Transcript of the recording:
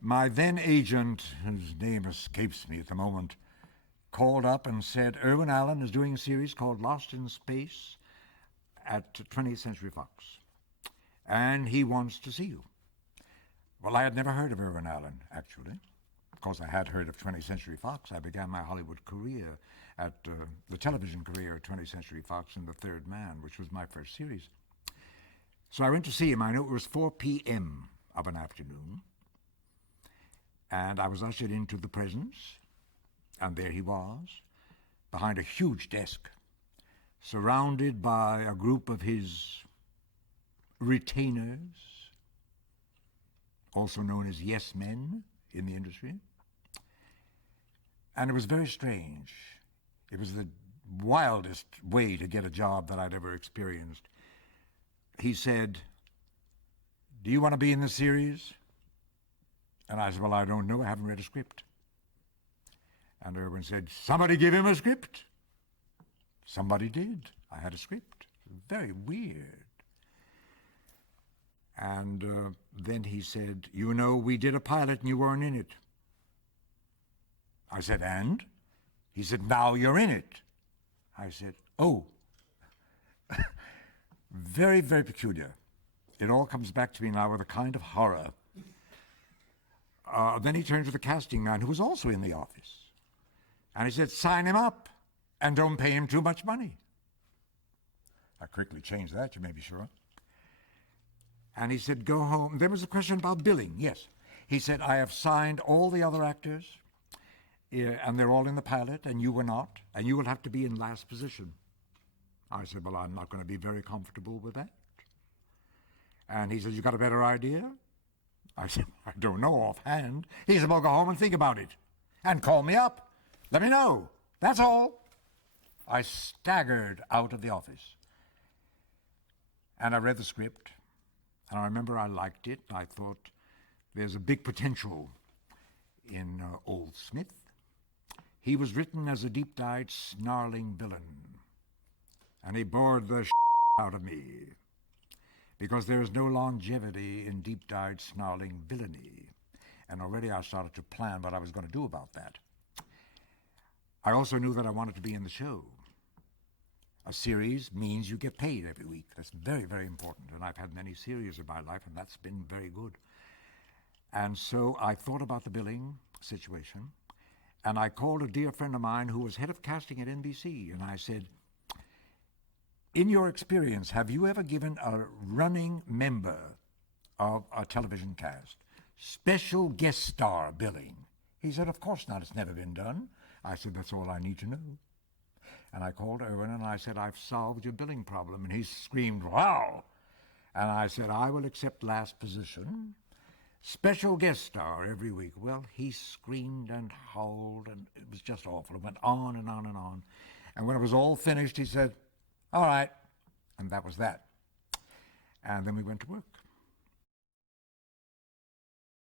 My then agent, whose name escapes me at the moment, called up and said, Irwin Allen is doing a series called Lost in Space at 20th Century Fox, and he wants to see you. Well, I had never heard of Irwin Allen, actually. Of course, I had heard of 20th Century Fox. I began my Hollywood career at the television career at 20th Century Fox in The Third Man, which was my first series. So I went to see him. I knew it was 4 p.m. of an afternoon, and I was ushered into the presence, and there he was, behind a huge desk, surrounded by a group of his retainers, also known as yes men in the industry. And it was very strange. It was the wildest way to get a job that I'd ever experienced. He said, do you want to be in the series? And I said, well, I don't know. I haven't read a script. And Irwin said, somebody give him a script. Somebody did. I had a script. Very weird. And then he said, you know, we did a pilot and you weren't in it. I said, and? He said, now you're in it. I said, oh. Very, very peculiar. It all comes back to me now with a kind of horror. Then he turned to the casting man, who was also in the office. And he said, sign him up and don't pay him too much money. I quickly changed that, you may be sure. And he said, go home. There was a question about billing, yes. He said, I have signed all the other actors, and they're all in the pilot, and you were not, and you will have to be in last position. I said, well, I'm not going to be very comfortable with that. And he said, you got a better idea? I said, I don't know offhand. He said, well, go home and think about it, and call me up. Let me know. That's all. I staggered out of the office. And I read the script. And I remember I liked it. I thought there's a big potential in Old Smith. He was written as a deep-dyed, snarling villain. And he bored the out of me. Because there is no longevity in deep-dyed, snarling villainy. And already I started to plan what I was going to do about that. I also knew that I wanted to be in the show. A series means you get paid every week. That's very, very important. And I've had many series in my life, and that's been very good. And so I thought about the billing situation, and I called a dear friend of mine who was head of casting at NBC, and I said, in your experience, have you ever given a running member of a television cast special guest star billing? He said, of course not. It's never been done. I said, that's all I need to know. And I called Irwin and I said, I've solved your billing problem. And he screamed, wow. And I said, I will accept last position. Special guest star every week. Well, he screamed and howled, and it was just awful. It went on and on and on. And when it was all finished, he said, all right. And that was that. And then we went to work.